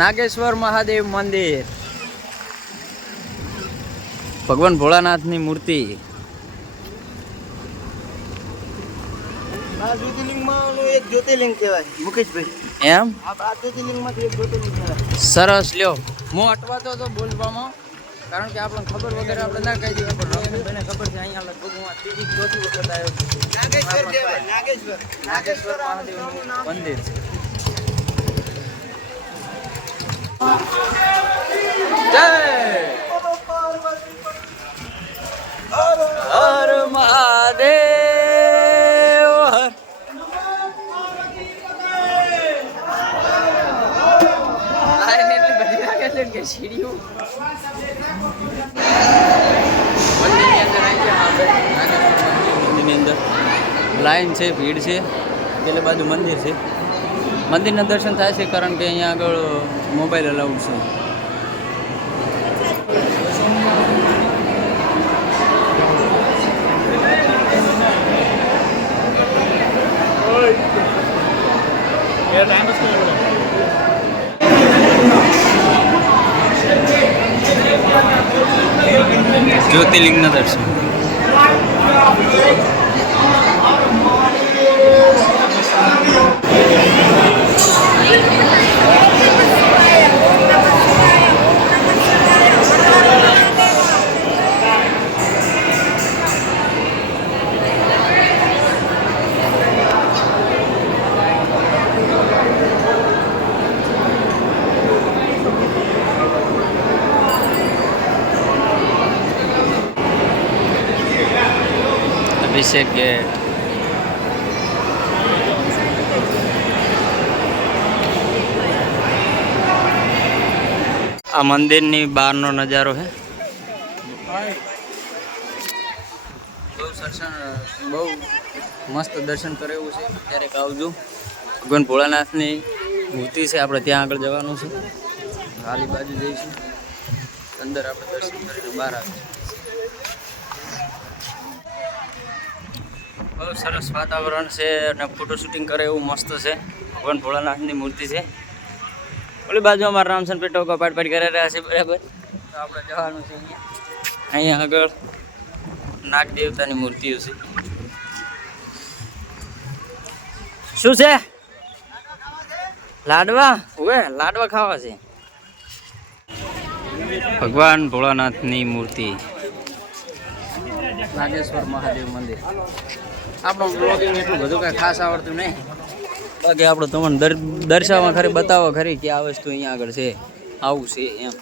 નાગેશ્વર મહાદેવ મંદિર, ભગવાન ભોળાનાથની મૂર્તિ. આ જ્યોતિર્લિંગમાં એક જ્યોતિર્લિંગ કહેવાય મુકેશભાઈ. એમ આ 5 જ્યોતિર્લિંગમાંથી એક જ્યોતિર્લિંગ કહેવાય. સરસ. લ્યો, હું અટવાતો હતો બોલવામાં, કારણ કે આપણને ખબર વગેરે આપણે ના કહી દઈએ, પણ રમેશભાઈને ખબર છે. અહીંયા લગભગ હું આ ત્રીજી ચોથી વખત આવ્યો છું. નાગેશ્વર કહેવાય. નાગેશ્વર મહાદેવનું મંદિર છે. જય હર મહાદેવ. લાઈન એટલી બધી લાગે છે કે સીડીઓ મંદિરની અંદર આવી ગયા. મંદિરની અંદર લાઈન છે, ભીડ છે, પેલે બાજુ મંદિર છે. મંદિરના દર્શન થાય છે કારણ કે અહીંયા આગળ મોબાઈલ અલાઉડ છે. જ્યોતિર્લિંગના દર્શન. અભિષેક ગેટ. આ મંદિરની બહારનો નજારો છે. બહુ મસ્ત દર્શન કરે એવું છે. ક્યારેક આવજો. ભગવાન ભોળાનાથની મૂર્તિ છે, આપણે ત્યાં આગળ જવાનું છે. ખાલી બાજુ જઈશું, અંદર આપણે દર્શન કરીને બહાર આવીશું. બહુ સરસ વાતાવરણ છે અને ફોટો શૂટિંગ કરે એવું મસ્ત છે. ભગવાન ભોળાનાથની મૂર્તિ છે. ઓલી બાજુ અમારા રામસન પેટો પાટ પાટ કરી રહ્યા છે. બરાબર, તો આપણે જવાનું છે અહીંયા આગળ. નાગ દેવતાની મૂર્તિઓ છે. શું છે? લાડવા. હવે લાડવા ખાવા છે. ભગવાન ભોળાનાથની મૂર્તિ, નાગેશ્વર મહાદેવ મંદિર. આપણું બ્લોગિંગ એટલું બધું કાંઈ ખાસ આવડતું નહીં, બાકી આપણે તમને દર્શાવવા ખરી, બતાવો ખરી કે આ વસ્તુ અહીંયા આગળ છે, આવું છે એમ.